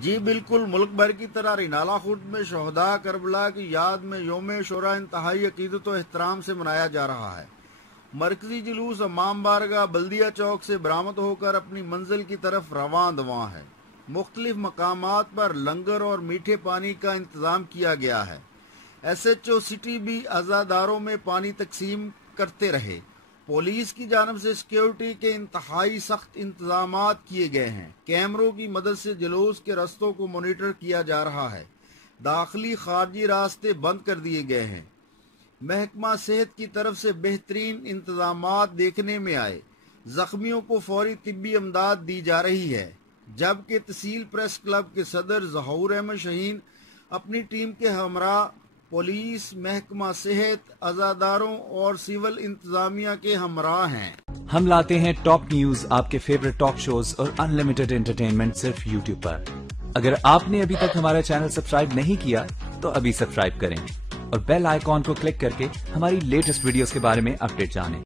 جی بالکل، ملک بھر کی طرح رینالہ خرد میں شہداء کربلا کی یاد میں یوم عاشوراء انتہائی عقیدت و احترام سے منایا جا رہا ہے۔ مرکزی جلوس امام بارگاہ بلدیہ چوک سے برآمد ہو کر اپنی منزل کی طرف رواں دواں ہے۔ مختلف مقامات پر لنگر اور میٹھے پانی کا انتظام کیا گیا ہے۔ ایس ایچ او سٹی بھی عزاداروں میں پانی تقسیم کرتے رہے۔ پولیس کی جانب سے سیکیورٹی کے انتہائی سخت انتظامات کیے گئے ہیں۔ کیمروں کی مدد سے جلوس کے رستوں کو مانیٹر کیا جا رہا ہے۔ داخلی خارجی راستے بند کر دیے گئے ہیں۔ محکمہ صحت کی طرف سے بہترین انتظامات دیکھنے میں آئے۔ زخمیوں کو فوری طبی امداد دی جا رہی ہے، جبکہ تحصیل پریس کلب کے صدر ظہور احمد شاہین اپنی ٹیم کے ہمراہ پولیس، محکمہ صحت، عزاداروں اور سول انتظامیہ کے ہمراہ ہیں۔ ہم لاتے ہیں ٹاپ نیوز، آپ کے فیورٹ ٹاک شوز اور ان لمیٹڈ انٹرٹینمنٹ صرف یوٹیوب پر۔ اگر آپ نے ابھی تک ہمارا چینل سبسکرائب نہیں کیا تو ابھی سبسکرائب کریں اور بیل آئیکن کو کلک کر کے ہماری لیٹسٹ ویڈیوز کے بارے میں اپڈیٹ جانیں۔